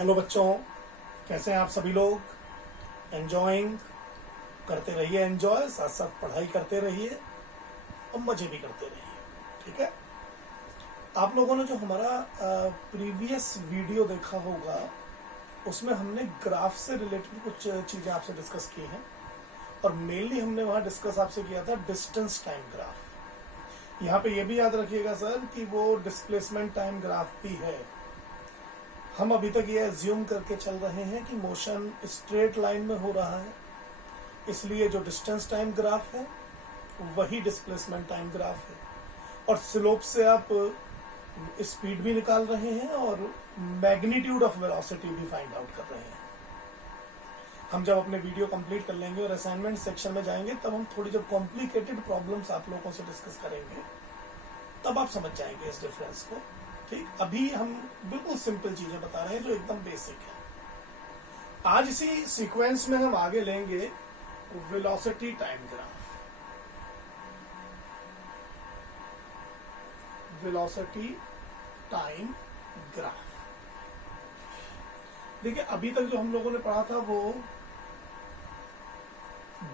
Hello बच्चों, कैसे हैं आप सभी लोग। एंजॉइंग करते रहिए, एंजॉय साथ साथ पढ़ाई करते रहिए और मजे भी करते रहिए। ठीक है। आप लोगों ने जो हमारा प्रीवियस वीडियो देखा होगा उसमें हमने ग्राफ से रिलेटेड कुछ चीजें आपसे डिस्कस की हैं और मेनली हमने वहां डिस्कस आपसे किया था डिस्टेंस टाइम ग्राफ। यहाँ पे ये भी याद रखिएगा सर कि वो डिस्प्लेसमेंट टाइम ग्राफ भी है। हम अभी तक ये एज्यूम करके चल रहे हैं कि मोशन स्ट्रेट लाइन में हो रहा है, इसलिए जो डिस्टेंस टाइम ग्राफ है वही डिस्प्लेसमेंट टाइम ग्राफ है। और स्लोप से आप स्पीड भी निकाल रहे हैं और मैग्नीट्यूड ऑफ वेलोसिटी भी फाइंड आउट कर रहे हैं। हम जब अपने वीडियो कंप्लीट कर लेंगे और असाइनमेंट सेक्शन में जाएंगे तब हम थोड़ी जब कॉम्प्लिकेटेड प्रॉब्लम्स आप लोगों से डिस्कस करेंगे तब आप समझ जाएंगे इस डिफरेंस को। ठीक, अभी हम बिल्कुल सिंपल चीजें बता रहे हैं जो एकदम बेसिक है। आज इसी सीक्वेंस में हम आगे लेंगे velocity time graph. Velocity time graph देखिए, अभी तक जो हम लोगों ने पढ़ा था वो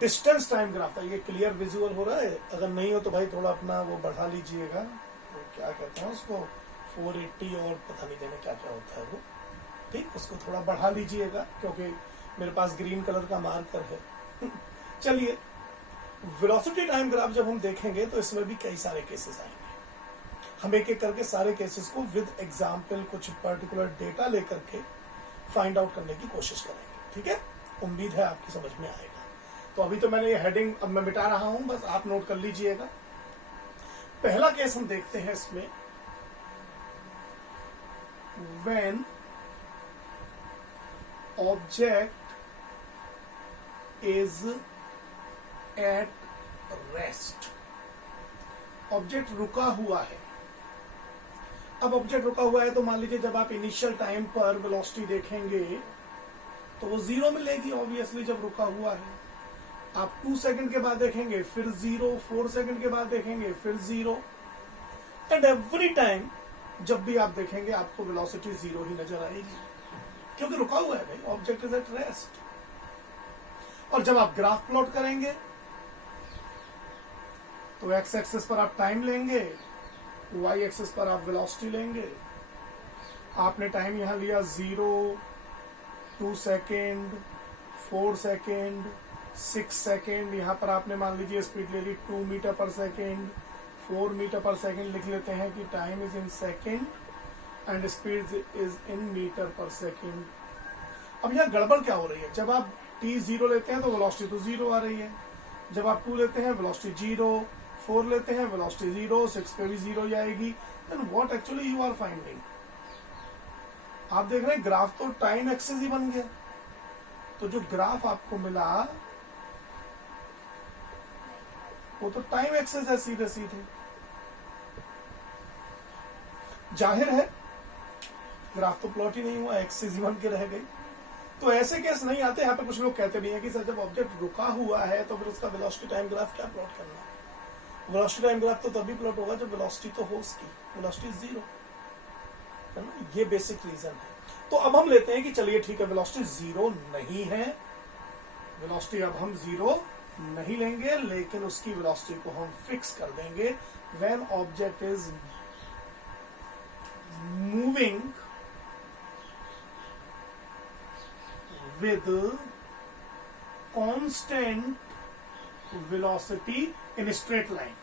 डिस्टेंस टाइम ग्राफ था। ये क्लियर विजुअल हो रहा है? अगर नहीं हो तो भाई थोड़ा अपना वो बढ़ा लीजिएगा, तो क्या कहते हैं उसको 480 और पता नहीं देने क्या क्या होता है वो। ठीक, उसको थोड़ा बढ़ा लीजिएगा क्योंकि मेरे पास ग्रीन कलर का मार्कर है। चलिए, वेलोसिटी टाइम ग्राफ जब हम देखेंगे तो इसमें भी कई सारे केसेस आएंगे। हम एक एक करके सारे केसेस को विद एग्जाम्पल कुछ पर्टिकुलर डेटा लेकर के फाइंड आउट करने की कोशिश करेंगे। ठीक है, उम्मीद है आपकी समझ में आएगा। तो अभी तो मैंने ये हेडिंग अब मैं मिटा रहा हूं, बस आप नोट कर लीजिएगा। पहला केस हम देखते हैं इसमें, when object is at rest। Object रुका हुआ है। अब ऑब्जेक्ट रुका हुआ है तो मान लीजिए जब आप इनिशियल टाइम पर वेलोसिटी देखेंगे तो वो 0 मिलेगी ऑब्वियसली जब रुका हुआ है। आप 2 सेकंड के बाद देखेंगे फिर 0, 4 सेकंड के बाद देखेंगे फिर 0, एंड एवरी टाइम जब भी आप देखेंगे आपको वेलोसिटी 0 ही नजर आएगी क्योंकि रुका हुआ है भाई, ऑब्जेक्ट इज एट रेस्ट। और जब आप ग्राफ प्लॉट करेंगे तो एक्स एक्सिस पर आप टाइम लेंगे, वाई एक्सिस पर आप वेलोसिटी लेंगे। आपने टाइम यहां लिया 0, 2 सेकेंड, 4 सेकेंड, 6 सेकेंड। यहां पर आपने मान लीजिए स्पीड ले ली 2 meter per second, 4 meter per second. लिख लेते हैं कि time is in second and speed is in meter per second. अब यहां गड़बड़ क्या हो रही है? जब आप t 0 लेते हैं तो वेलोसिटी तो 0 आ रही है, जब आप 2 लेते हैं वेलोसिटी 0, 4 लेते हैं वेलोसिटी 0, 6 पे भी 0 ही आएगी। Then what actually you are finding? आप देख रहे हैं ग्राफ तो टाइम एक्सिस ही बन गया। तो जो ग्राफ आपको मिला वो तो टाइम एक्सिस है सीधे सीधे। जाहिर है ग्राफ तो प्लॉट ही नहीं हुआ, एक्सिस ही बन के रह गई। तो ऐसे केस नहीं आते। यहाँ पे कुछ लोग कहते भी हैं कि सर जब ऑब्जेक्ट रुका हुआ है तो फिर उसका वेलोसिटी टाइम ग्राफ क्या प्लॉट करना है? वेलोसिटी टाइम ग्राफ तो तभी प्लॉट होगा जब वेलोसिटी तो हो उसकी, वेलोसिटी 0 है ना। ये बेसिक रीजन है। तो अब हम लेते हैं कि चलिए ठीक है, वेलोसिटी 0 नहीं है, वेलोसिटी अब हम 0 नहीं लेंगे, लेकिन उसकी वेलोसिटी को हम फिक्स कर देंगे when object is moving with constant velocity in straight line.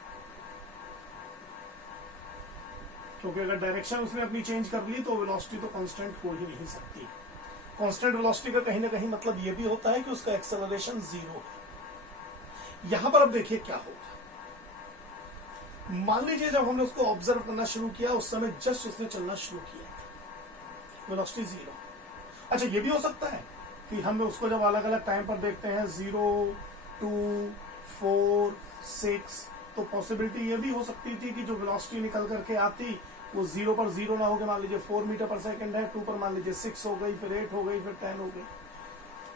क्योंकि अगर डायरेक्शन उसने अपनी चेंज कर ली तो वेलोसिटी तो कांस्टेंट हो ही नहीं सकती। कांस्टेंट वेलोसिटी का कहीं ना कहीं मतलब यह भी होता है कि उसका एक्सेलरेशन 0 है। यहां पर अब देखिए क्या होगा। मान लीजिए जब हमने उसको ऑब्जर्व करना शुरू किया उस समय जस्ट उसने चलना शुरू किया था, वेलोसिटी 0। अच्छा, ये भी हो सकता है कि हम उसको जब अलग अलग टाइम पर देखते हैं 0, 2, 4, 6, तो पॉसिबिलिटी ये भी हो सकती थी कि जो वेलोसिटी निकल करके आती वो 0 पर 0 ना होकर मान लीजिए 4 मीटर पर सेकंड है, 2 पर मान लीजिए 6 हो गई, फिर 8 हो गई, फिर 10 हो गई।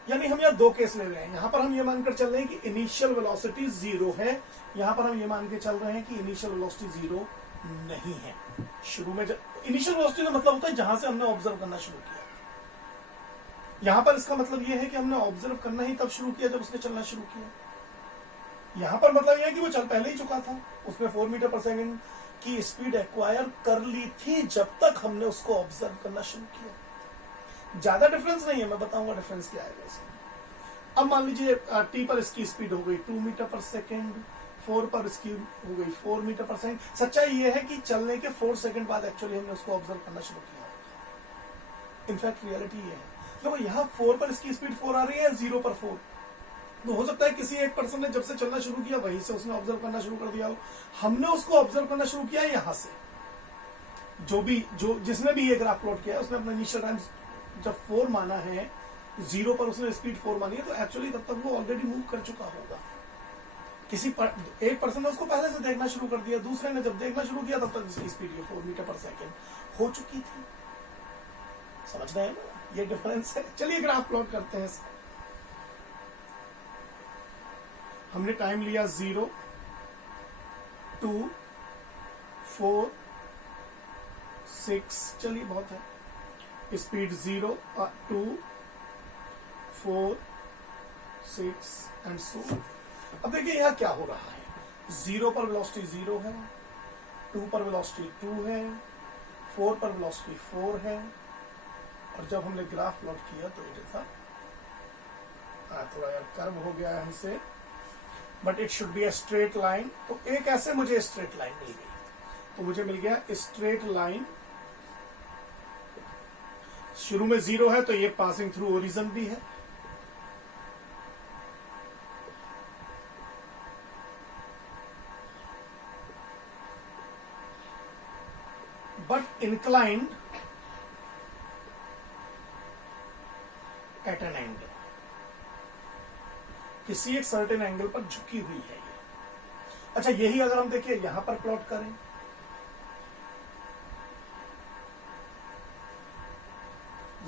यानी हम यहाँ 2 केस ले रहे हैं। यहां पर हम ये मानकर चल रहे हैं कि इनिशियल वेलोसिटी 0 है, यहां पर हम ये मान के चल रहे हैं कि इनिशियल वेलोसिटी 0 नहीं है। शुरू में इनिशियल वेलोसिटी का मतलब होता है जहां से हमने ऑब्जर्व करना शुरू किया। यहां पर इसका मतलब यह है कि हमने ऑब्जर्व करना ही तब शुरू किया जब उसने चलना शुरू किया। यहां पर मतलब यह है कि वो चल पहले ही चुका था, उसने 4 मीटर पर सेकेंड की स्पीड एक्वायर कर ली थी जब तक हमने उसको ऑब्जर्व करना शुरू किया। ज्यादा डिफरेंस नहीं है, मैं बताऊंगा डिफरेंस क्या है इसमें। अब मान लीजिए टी पर इसकी स्पीड हो गई 2 मीटर पर सेकेंड, 4 पर इसकी हो गई 4 मीटर पर सेकेंड। सच्चाई ये है कि चलने के 4 सेकेंड बाद एक्चुअली हमने उसको ऑब्जर्व करना शुरू किया। इनफैक्ट रियलिटी ये है, देखो यहाँ 4 पर इसकी स्पीड 4 आ रही है, 0 पर 4। तो हो सकता है किसी एक पर्सन ने जब से चलना शुरू किया वहीं से उसने ऑब्जर्व करना शुरू कर दिया हो। हमने उसको ऑब्जर्व करना शुरू किया है यहां से। जो जिसने भी ये ग्राफ प्लॉट किया है उसने अपना इनिशियल टाइम जब 4 माना है, 0 पर उसने स्पीड 4 मानी है, तो एक्चुअली तब तक वो ऑलरेडी मूव कर चुका होगा। एक पर्सन ने उसको पहले से देखना शुरू कर दिया, दूसरे ने जब देखना शुरू किया तब तक इसकी स्पीड 4 मीटर पर सेकेंड हो चुकी थी। समझ रहे हैं ना, ये डिफरेंस है। चलिए ग्राफ प्लॉट करते हैं इसका। हमने टाइम लिया 0, 2, 4, 6, चलिए बहुत है। Speed 0, 2, 4, 6 and so. अब देखिए यहां क्या हो रहा है। 0 पर वेलोसिटी 0 है, 2 पर वेलोसिटी 2 है, 4 पर वेलोसिटी 4 है, और जब हमने ग्राफ प्लॉट किया तो ये था थोड़ा यार कर्व हो गया है हमसे, but it should be a straight line. तो एक ऐसे मुझे स्ट्रेट लाइन मिल गई, तो मुझे मिल गया स्ट्रेट लाइन। शुरू में 0 है तो ये पासिंग थ्रू ओरिजिन भी है, but inclined at an angle, किसी एक सर्टेन एंगल पर झुकी हुई है ये। अच्छा, यही अगर हम देखिए यहां पर प्लॉट करें,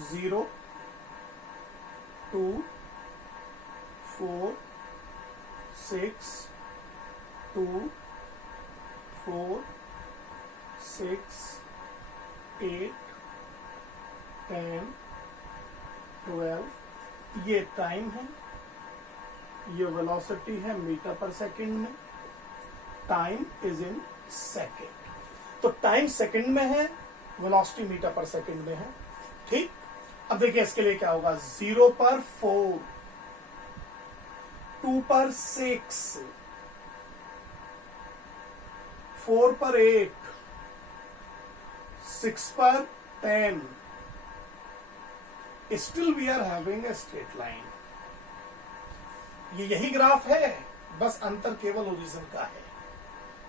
जीरो, 2, 4, 6, 2, 4, 6, 8, 10, 12, ये टाइम है, ये वेलोसिटी है मीटर पर सेकंड में, टाइम इज इन सेकंड। तो टाइम सेकंड में है, वेलोसिटी मीटर पर सेकंड में है। ठीक, अब देखिए इसके लिए क्या होगा। 0 पर 4, 2 पर 6, 4 पर 8, 6 पर 10, still we are having a straight line. ये यही ग्राफ है, बस अंतर केवल ओरिजिन का है।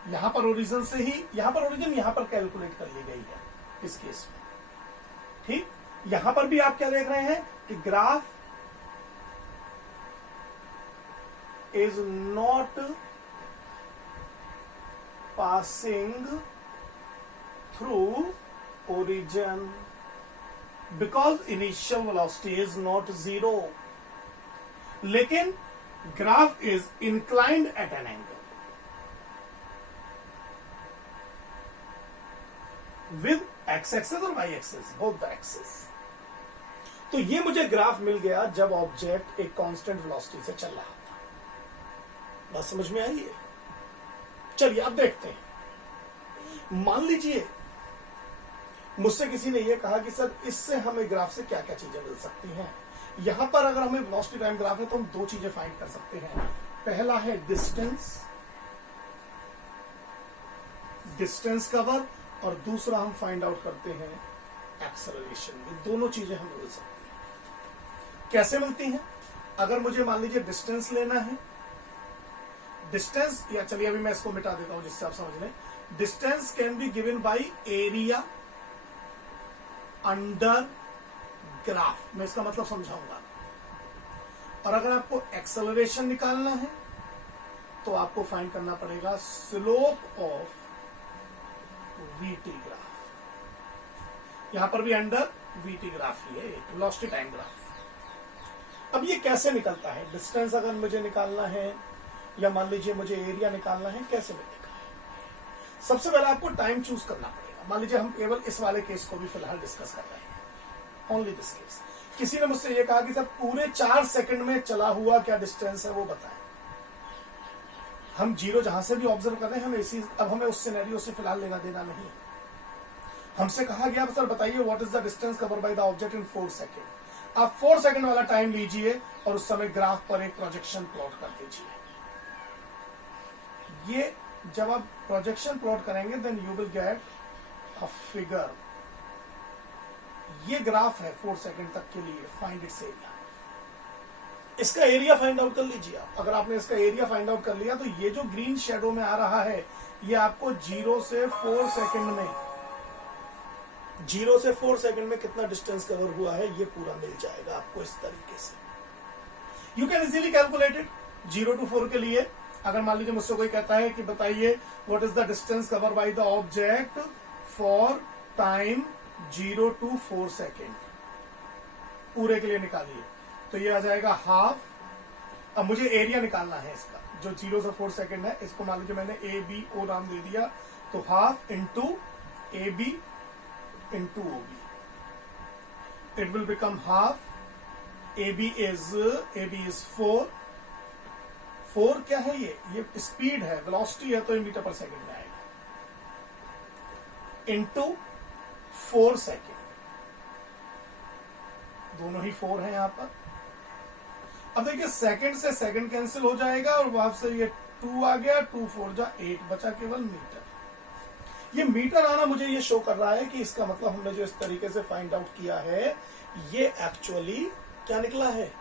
यहां पर ओरिजिन से ही, यहां पर ओरिजिन यहां पर कैलकुलेट कर ली गई है इस केस में। ठीक, यहां पर भी आप क्या देख रहे हैं कि graph is not passing through origin because initial velocity is not 0, लेकिन graph is inclined at an angle with X axis और Y axis, both the axes. तो ये मुझे ग्राफ मिल गया जब ऑब्जेक्ट एक कांस्टेंट वेलोसिटी से चल रहा था। बात समझ में आई है? चलिए अब देखते हैं। मान लीजिए मुझसे किसी ने यह कहा कि सर इससे हमें ग्राफ से क्या क्या चीजें मिल सकती हैं। यहां पर अगर हमें वेलोसिटी टाइम ग्राफ है तो हम 2 चीजें फाइंड कर सकते हैं। पहला है डिस्टेंस कवर, और दूसरा हम फाइंड आउट करते हैं एक्सेलरेशन। ये दोनों चीजें हमें मिल सकती हैं। कैसे मिलती हैं? अगर मुझे मान लीजिए डिस्टेंस लेना है, डिस्टेंस, या चलिए अभी मैं इसको मिटा देता हूं जिससे आप समझ लें। Distance can be given by area under graph. मैं इसका मतलब समझाऊंगा। और अगर आपको एक्सेलरेशन निकालना है तो आपको फाइंड करना पड़ेगा स्लोप ऑफ वीटी ग्राफ। यहां पर भी अंडर वीटी ग्राफ ही है, वेलोसिटी टाइम ग्राफ। अब ये कैसे निकलता है? डिस्टेंस अगर मुझे निकालना है, या मान लीजिए मुझे एरिया निकालना है, कैसे मिलेगा? सबसे पहले आपको टाइम चूज करना पड़ेगा। मान लीजिए हम केवल इस वाले केस को भी फिलहाल डिस्कस कर रहे हैं, ओनली दिस केस। किसी ने मुझसे ये कहा कि सर पूरे 4 सेकंड में चला हुआ क्या डिस्टेंस है वो बताएं। हम जीरो जहां से भी ऑब्जर्व कर रहे हैं, अब हमें उस सिनेरियो से फिलहाल लेना देना नहीं है। हमसे कहा गया सर बताइए what is the distance cover by the object in 4 second. आप 4 सेकंड वाला टाइम लीजिए और उस समय ग्राफ पर एक प्रोजेक्शन प्लॉट कर दीजिए। ये जब आप प्रोजेक्शन प्लॉट करेंगे then you will get a figure. ये ग्राफ है 4 सेकंड तक के लिए, फाइंड इट्स एरिया। इसका एरिया फाइंड आउट कर लीजिए आप। अगर आपने इसका एरिया फाइंड आउट कर लिया तो ये जो ग्रीन शेडो में आ रहा है ये आपको 0 से 4 सेकंड में कितना डिस्टेंस कवर हुआ है ये पूरा मिल जाएगा आपको इस तरीके से। You can easily calculate it 0 to 4 के लिए। अगर मान लीजिए मुझसे कोई कहता है कि बताइए what is the distance cover by the object for time 0 to 4 second, पूरे के लिए निकालिए, तो ये आ जाएगा हाफ। अब मुझे एरिया निकालना है इसका, जो 0 से 4 सेकेंड है, इसको मान लीजिए मैंने ए बी ओ नाम दे दिया, तो half into A B into O B, it will become half. A B is 4 क्या है ये स्पीड है, वेलोसिटी है, तो ये मीटर पर सेकेंड में आएगा, इंटू 4 सेकेंड, दोनों ही 4 है यहां पर। अब देखिए सेकंड से सेकंड कैंसिल हो जाएगा और वहां से ये 2 आ गया, 2 4 जा 8, बचा केवल मीटर। ये मीटर आना मुझे ये शो कर रहा है कि इसका मतलब हमने जो इस तरीके से फाइंड आउट किया है ये एक्चुअली क्या निकला है।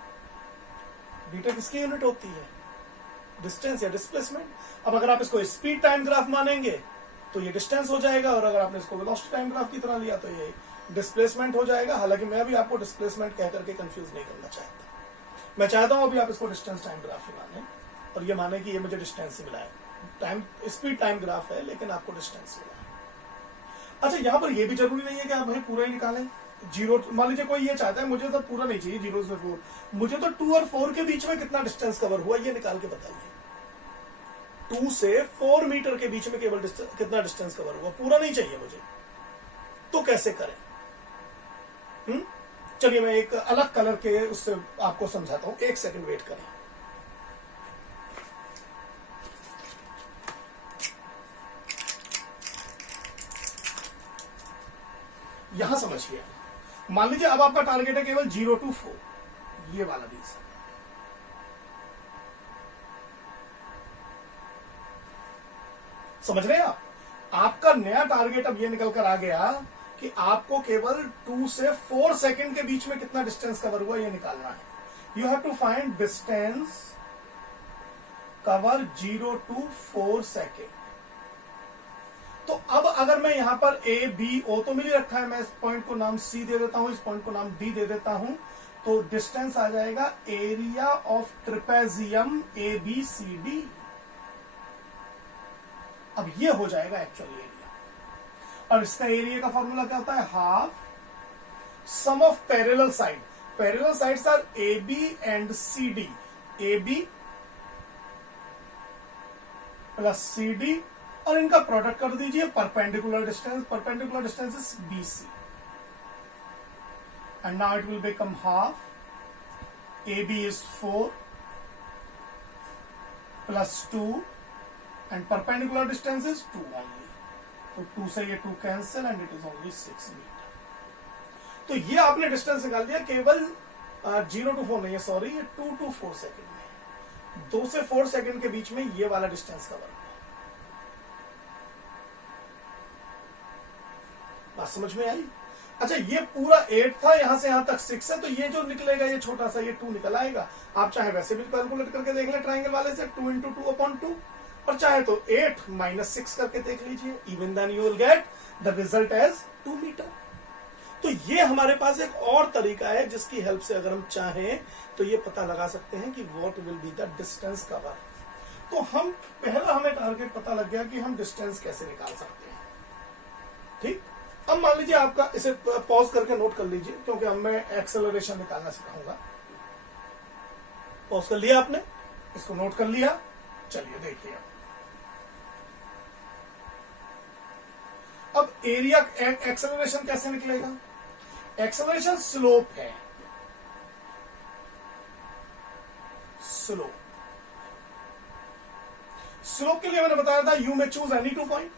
मीटर किसकी यूनिट होती है, डिस्टेंस या डिस्प्लेसमेंट। अब अगर आप इसको स्पीड टाइम ग्राफ मानेंगे तो ये डिस्टेंस हो जाएगा, और अगर आपने इसको वेलोसिटी टाइम ग्राफ की तरह लिया तो ये डिस्प्लेसमेंट हो जाएगा। हालांकि मैं भी आपको डिस्प्लेसमेंट कह करके कंफ्यूज नहीं करना चाहता, मैं चाहता हूं अभी आप इसको डिस्टेंस टाइम ग्राफ ही माने और ये माने कि ये मुझे डिस्टेंस ही मिला है। टाइम स्पीड टाइम ग्राफ है लेकिन आपको डिस्टेंस मिला है। अच्छा, यहां पर ये भी जरूरी नहीं है कि आप वही पूरा ही निकालें। 0, मान लीजिए कोई ये चाहता है मुझे तो पूरा नहीं चाहिए 0 से 4, मुझे तो 2 और 4 के बीच में कितना डिस्टेंस कवर हुआ ये निकाल के बताइए। 2 से 4 मीटर के बीच में केवल कितना डिस्टेंस कवर हुआ, पूरा नहीं चाहिए मुझे, तो कैसे करें? चलिए मैं एक अलग कलर के उससे आपको समझाता हूं, 1 सेकंड वेट करें। यहां समझिए, मान लीजिए अब आपका टारगेट है केवल 0 to 4, ये वाला रीजन। समझ रहे हैं आप? आपका नया टारगेट अब ये निकल कर आ गया कि आपको केवल 2 से 4 सेकंड के बीच में कितना डिस्टेंस कवर हुआ ये निकालना है। You have to find distance cover 0 to 4 सेकेंड। तो अब अगर मैं यहां पर ए बी ओ तो मिल ही रखा है, मैं इस पॉइंट को नाम सी दे देता हूं, इस पॉइंट को नाम डी दे देता हूं, तो डिस्टेंस आ जाएगा area of trapezium A B C D. अब ये हो जाएगा एक्चुअल एरिया, और इसका एरिया का फॉर्मूला क्या होता है, half sum of parallel side. Parallel sides are A B and C D, A B plus C D, और इनका प्रोडक्ट कर दीजिए perpendicular distance is B C, and now it will become half A B is 4 plus 2 and perpendicular distance is 2 only, तो 2 से ये 2 cancel and it is only 6 meter. तो ये आपने डिस्टेंस निकाल दिया केवल 0 to 4 नहीं है, सॉरी, ये 2 to 4 सेकेंड में, 2 से 4 सेकेंड के बीच में ये वाला डिस्टेंस कवर हुआ। बात समझ में आई? अच्छा, ये पूरा 8 था, यहां से यहां तक 6 है, तो ये जो निकलेगा ये छोटा सा ये 2 निकल आएगा। आप चाहे वैसे भी कैलकुलेट करके देख ले ट्राइंगल वाले से, 2 into 2/2, और चाहे तो 8 - 6 करके देख लीजिए, even then you will get the result as 2 meter. तो ये हमारे पास एक और तरीका है जिसकी हेल्प से अगर हम चाहें तो ये पता लगा सकते हैं कि what will be the distance cover. तो हम पहला हमें टारगेट पता लग गया कि हम डिस्टेंस कैसे निकाल सकते हैं। ठीक, अब मान लीजिए आपका, इसे पॉज करके नोट कर लीजिए क्योंकि अब मैं एक्सेलरेशन निकालना सिखाऊंगा। पॉज कर लिया आपने, इसको नोट कर लिया, चलिए देखिए अब एरिया एक्सेलरेशन कैसे निकलेगा। एक्सेलरेशन स्लोप है, स्लोप। स्लोप के लिए मैंने बताया था यू में चूज एनी टू पॉइंट।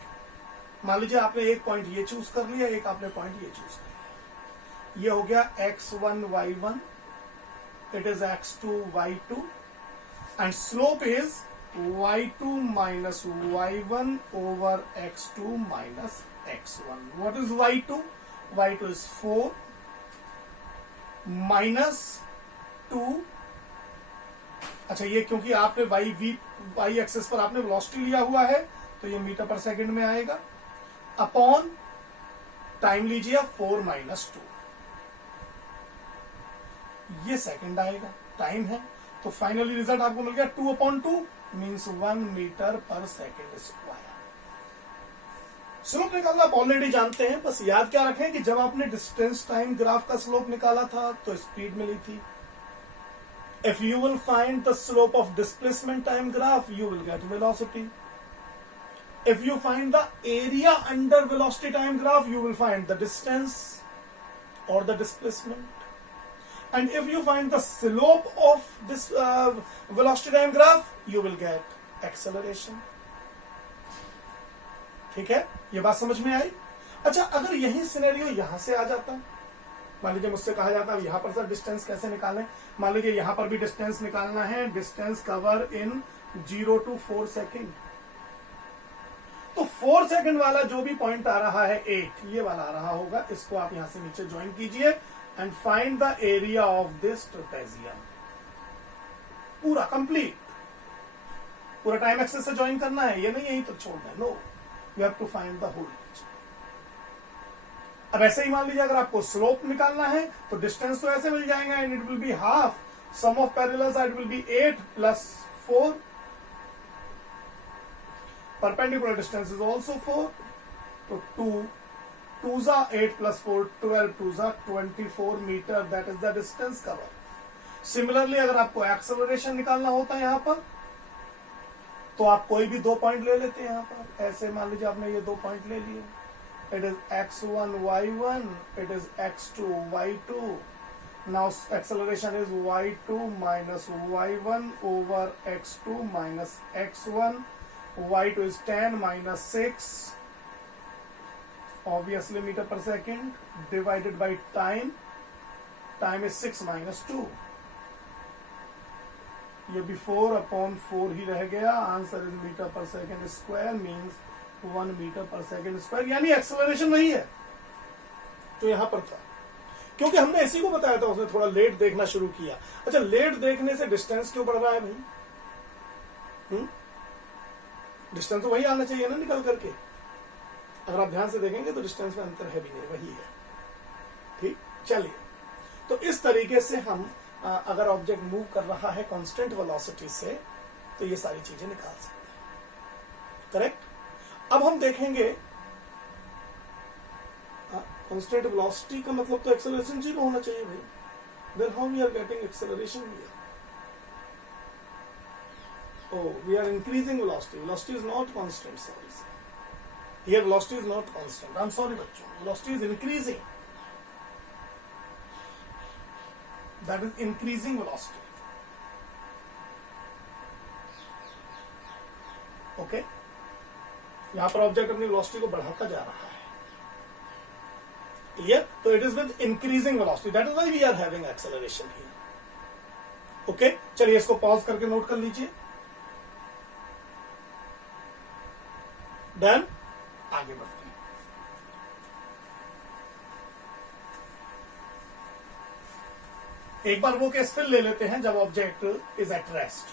मान लीजिए आपने एक पॉइंट ये चूज कर लिया, एक आपने पॉइंट ये चूज कर लिया। ये हो गया x1 y1, it is x2 y2 and slope is y2 minus y1 over x2 minus x1. What is y2? y2 is 4 minus 2। अच्छा, ये क्योंकि आपने y एक्सिस पर आपने वेलोसिटी लिया हुआ है तो ये मीटर पर सेकंड में आएगा, अपॉन टाइम लीजिए 4 minus 2, ये सेकंड आएगा, टाइम है। तो फाइनली रिजल्ट आपको मिल गया 2/2 means 1 metre per second square. Slope निकालना आप ऑलरेडी जानते हैं, बस याद क्या रखें कि जब आपने डिस्टेंस टाइम ग्राफ का स्लोप निकाला था तो स्पीड मिली थी। If you will find the slope of displacement time graph you will get velocity. If you find the area under velocity time graph you will find the distance और the displacement. And if you find the slope of this velocity time graph, you will get acceleration. ठीक है, ये बात समझ में आई। अच्छा, अगर यही सिनेरियो यहां से आ जाता, मान लीजिए मुझसे कहा जाता है यहां पर सर डिस्टेंस कैसे निकालें। मान लीजिए यहां पर भी डिस्टेंस निकालना है, डिस्टेंस कवर इन 0 to 4 सेकेंड। तो 4 सेकेंड वाला जो भी पॉइंट आ रहा है 8, ये वाला आ रहा होगा, इसको आप यहां से नीचे ज्वाइन कीजिए and find the area of this trapezium। पूरा कंप्लीट, पूरा टाइम एक्सेस से ज्वाइन करना है, ये नहीं यहीं तक छोड़ना है, no, you have to find the whole region. अब ऐसे ही मान लीजिए अगर आपको स्लोप निकालना है तो डिस्टेंस तो ऐसे मिल जाएगा and it will be half, sum of parallel side will be 8 plus 4, perpendicular distance is also 4, तो 2 8 plus 4 12 2 24 meter, that is the distance cover. Similarly अगर आपको एक्सेलरेशन निकालना होता है यहां पर तो आप कोई भी 2 पॉइंट ले लेते हैं यहां पर। ऐसे मान लीजिए आपने ये 2 पॉइंट ले लिए, it is x1 y1, it is x2 y2। Now acceleration is y2 minus y1 over x2 minus x1, y2 is 10 minus 6 obviously meter per second divided by time is 6 minus 2, ये भी 4/4 ही रह गया। Answer is metre per second square means 1 metre per second square, यानी acceleration वही है जो यहां पर था, क्योंकि हमने इसी को बताया था, उसने थोड़ा लेट देखना शुरू किया। अच्छा, लेट देखने से डिस्टेंस क्यों बढ़ रहा है भाई? डिस्टेंस तो वही आना चाहिए ना निकल करके। अगर आप ध्यान से देखेंगे तो डिस्टेंस में अंतर है भी नहीं, वही है। ठीक, चलिए, तो इस तरीके से हम अगर ऑब्जेक्ट मूव कर रहा है कांस्टेंट वेलोसिटी से तो ये सारी चीजें निकाल सकते हैं। करेक्ट। अब हम देखेंगे कांस्टेंट वेलोसिटी का मतलब तो एक्सेलरेशन 0 होना चाहिए भाई, then how we are getting acceleration here? Oh, we are increasing velocity. Velocity is not constant, sorry. Here velocity is not constant. I'm sorry, bachcho. Velocity is increasing. That is increasing velocity. Okay? यहां पर object अपनी velocity को बढ़ाता जा रहा है। Clear? तो it is with increasing velocity, that is why we are having acceleration here. Okay, चलिए इसको पॉज करके नोट कर लीजिए। डन, आगे बढ़ते हैं। एक बार वो केस फिर ले लेते हैं जब ऑब्जेक्ट इज एट रेस्ट।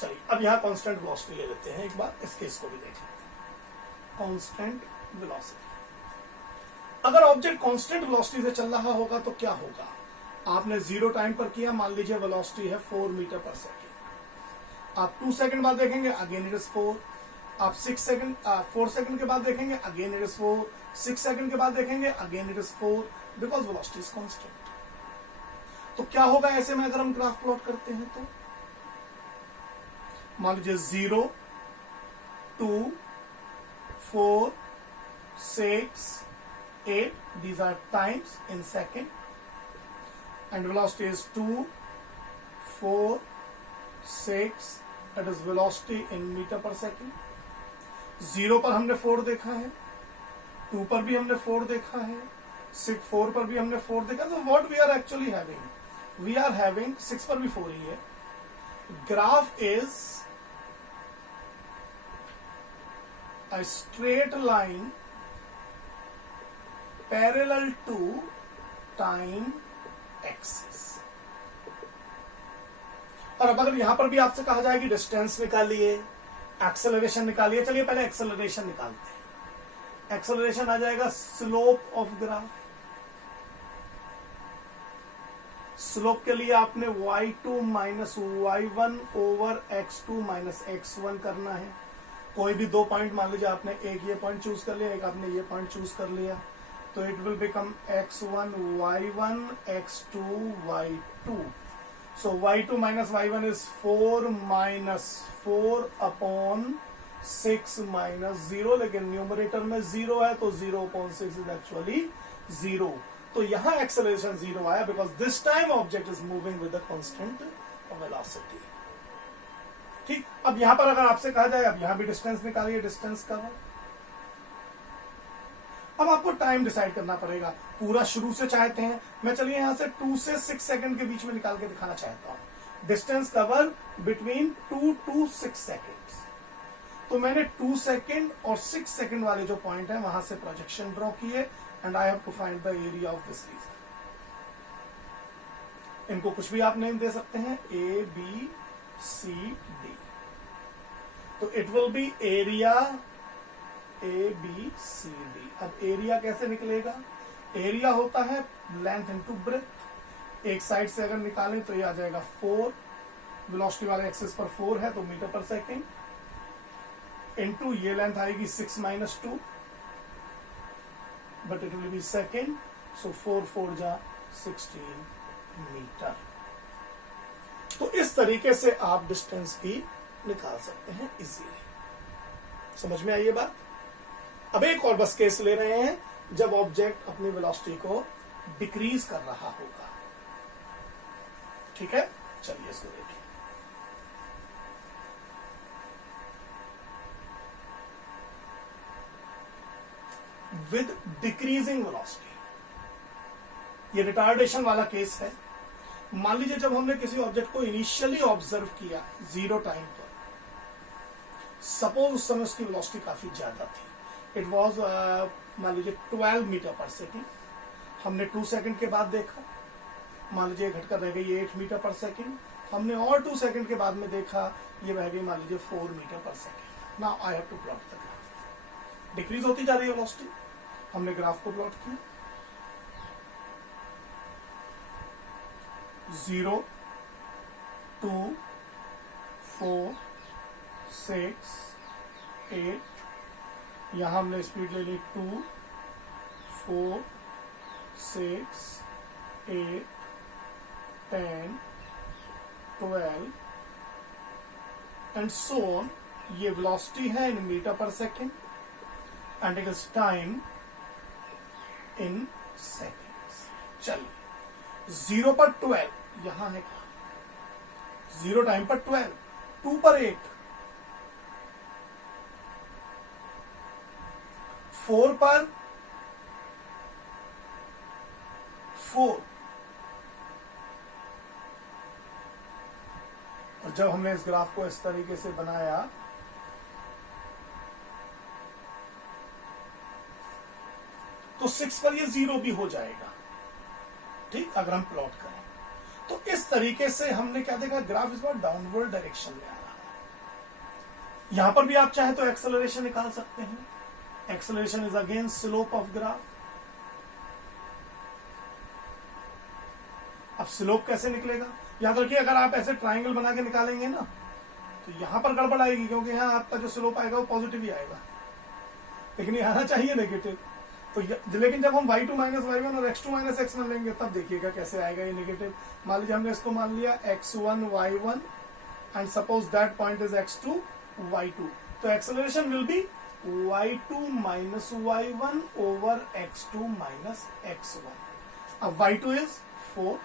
चलिए अब यहां कांस्टेंट वेलोसिटी ले लेते हैं, एक बार इस केस को भी देख लेते हैं। कांस्टेंट वेलोसिटी, अगर ऑब्जेक्ट कांस्टेंट वेलोसिटी से चल रहा होगा तो क्या होगा? आपने 0 टाइम पर किया, मान लीजिए वेलोसिटी है 4 मीटर पर सेकेंड। आप 2 सेकंड बाद देखेंगे, अगेन इट इज 4। आप 4 सेकंड के बाद देखेंगे, अगेन इट इज 4। 6 सेकंड के बाद देखेंगे, again it is 4, because velocity is constant. तो क्या होगा ऐसे में अगर हम ग्राफ प्लॉट करते हैं तो? मान लीजिए 0 2 4 6 8, these are times in second, and velocity is 2, 4, 6, that is velocity in meter per second. 0 पर हमने 4 देखा है, 2 पर भी हमने 4 देखा है, 4 पर भी हमने 4 देखा. So what we are actually having? We are having 6 पर भी 4 ही है. Graph is a straight line parallel to time axis. और अब अगर यहां पर भी आपसे कहा जाए कि डिस्टेंस निकालिए, एक्सेलरेशन निकालिए, चलिए पहले एक्सेलरेशन निकालते हैं. एक्सेलरेशन आ जाएगा स्लोप ऑफ ग्राफ. स्लोप के लिए आपने y2 minus y1 over x2 minus x1 करना है. कोई भी 2 पॉइंट मान लीजिए, आपने एक ये पॉइंट चूज कर लिया, एक आपने ये पॉइंट चूज कर लिया, तो it will become x1 y1 x2 y2. So y2 minus y1 is 4 minus 4 upon 6 minus 0, लेकिन न्यूमरेटर में 0 है तो 0 upon 6 is actually 0. तो यहां एक्सेलरेशन 0 आया because this time object is moving with the constant velocity. ठीक. अब यहां पर अगर आपसे कहा जाए अब यहां भी डिस्टेंस निकालिए, डिस्टेंस का है. अब आपको टाइम डिसाइड करना पड़ेगा. पूरा शुरू से चाहते हैं, मैं चलिए यहां से 2 से 6 सेकंड के बीच में निकाल के दिखाना चाहता हूं. Distance cover between 2 to 6 seconds. तो मैंने 2 सेकंड और 6 सेकंड वाले जो पॉइंट है वहां से प्रोजेक्शन ड्रॉ किए and I have to find the area of this region. इनको कुछ भी आप नेम दे सकते हैं, ए बी सी डी. तो it will be area A B C D. अब एरिया कैसे निकलेगा? एरिया होता है लेंथ इनटू ब्रेथ. एक साइड से अगर निकालें तो ये आ जाएगा 4, वेलोसिटी वाले एक्सिस पर 4 है तो मीटर पर सेकेंड, इनटू ये लेंथ आएगी 6 minus 2, but it will be second. So 4 4 जा 16 मीटर. तो इस तरीके से आप डिस्टेंस भी निकाल सकते हैं इजीली. समझ में आई ये बात? अब एक और बस केस ले रहे हैं जब ऑब्जेक्ट अपनी वेलोसिटी को डिक्रीज कर रहा होगा. ठीक है, चलिए इसको देखिए. विद डिक्रीजिंग वेलोसिटी, ये रिटार्डेशन वाला केस है. मान लीजिए जब हमने किसी ऑब्जेक्ट को इनिशियली ऑब्जर्व किया 0 टाइम पर, सपोज उस समय उसकी वेलोसिटी काफी ज्यादा थी. इट वॉज मान लीजिए 12 मीटर पर सेकेंड. हमने 2 सेकंड के बाद देखा, मान लीजिए घटकर रह गई 8 मीटर पर सेकेंड. हमने और 2 सेकंड के बाद में देखा, ये रह गई मान लीजिए 4 meter per second. Now I have to plot the graph. Decrease होती जा रही है वेलोसिटी. हमने ग्राफ को प्लॉट किया. 0, 2, 4, 6, 8. यहां हमने स्पीड ले ली 2, 4, 6, 8, 10, 12 एंड सो ऑन. ये वेलोसिटी है इन meter per second and it is time in seconds. चलिए 0 पर 12 यहां है, 0 टाइम पर 12, 2 पर 8, 4 पर 4. और जब हमने इस ग्राफ को इस तरीके से बनाया तो 6 पर ये 0 भी हो जाएगा. ठीक, अगर हम प्लॉट करें तो इस तरीके से हमने क्या देखा, ग्राफ इस बार डाउनवर्ड डायरेक्शन में आ रहा है. यहां पर भी आप चाहे तो एक्सेलरेशन निकाल सकते हैं. Acceleration is again slope of graph. अब स्लोप कैसे निकलेगा? याद रखिए, अगर आप ऐसे ट्राइंगल बना के निकालेंगे ना तो यहां पर गड़बड़ आएगी, क्योंकि यहां आपका जो स्लोप आएगा वो पॉजिटिव ही आएगा, लेकिन ये आना चाहिए नेगेटिव. तो लेकिन जब हम y2 माइनस y1 और x2 माइनस x1 लेंगे तब देखिएगा कैसे आएगा ये नेगेटिव. मान लीजिए हमने इसको मान लिया x1 y1 and suppose that point is x2 y2. तो acceleration will be y2 minus y1 over x2 minus x1। अब y2 is 4,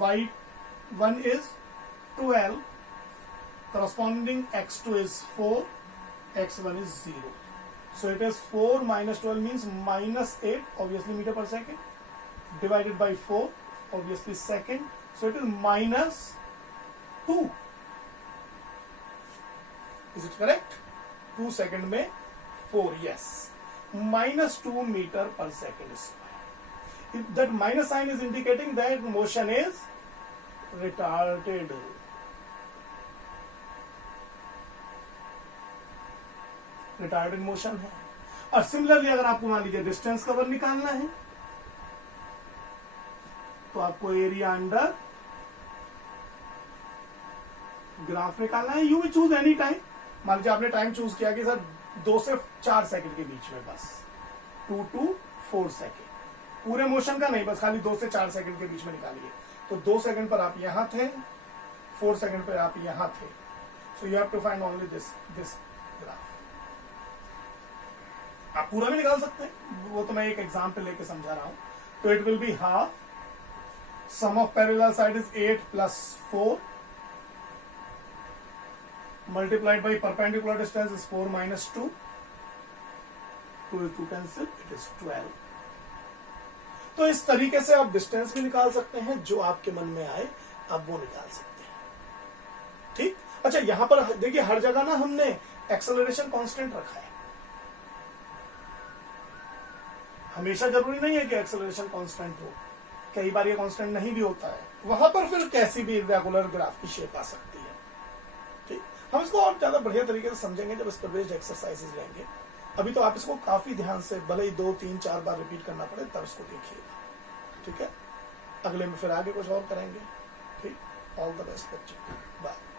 y1 is 12, corresponding x2 is 4, x1 is 0. So it is 4 minus 12 means minus 8, obviously meter per second, divided by 4, obviously second. So it is minus 2. Is it correct? 2 second में 4, yes. Minus 2 meter per second square. That minus sign is indicating that motion is retarded. Retarded motion है। और similarly अगर आपको मान लीजिए distance cover निकालना है तो आपको एरिया अंडर ग्राफ निकालना है। You will choose any time. मान लीजिए आपने टाइम चूज किया कि सर 2 से 4 सेकंड के बीच में, बस 2 to 4 सेकंड, पूरे मोशन का नहीं, बस खाली 2 से 4 सेकंड के बीच में निकालिए। तो 2 सेकंड पर आप यहां थे, 4 सेकंड पर आप यहां थे। So you have to find only this graph. आप पूरा भी निकाल सकते हैं, वो तो मैं एक एग्जाम्पल लेके समझा रहा हूं। तो it will be half, sum of parallel side is 8 plus 4 multiplied by perpendicular distance is 4 minus 2, 2 is 2 cancel, it is 12। तो इस तरीके से आप डिस्टेंस भी निकाल सकते हैं, जो आपके मन में आए आप वो निकाल सकते हैं। ठीक। अच्छा, यहां पर देखिए हर जगह ना हमने एक्सेलरेशन कांस्टेंट रखा है। हमेशा जरूरी नहीं है कि एक्सेलरेशन कांस्टेंट हो, कई बार ये कांस्टेंट नहीं भी होता है। वहां पर फिर कैसी भी रेगुलर ग्राफ की शेप आ सकती है। ठीक। हम इसको और ज्यादा बढ़िया तरीके से समझेंगे जब इस पर बेस्ड एक्सरसाइजेज लेंगे। अभी तो आप इसको काफी ध्यान से, भले ही 2, 3, 4 बार रिपीट करना पड़े, तब इसको देखिएगा। ठीक है, अगले में फिर आगे कुछ और करेंगे। ठीक, ऑल द बेस्ट बच्चों, बाय।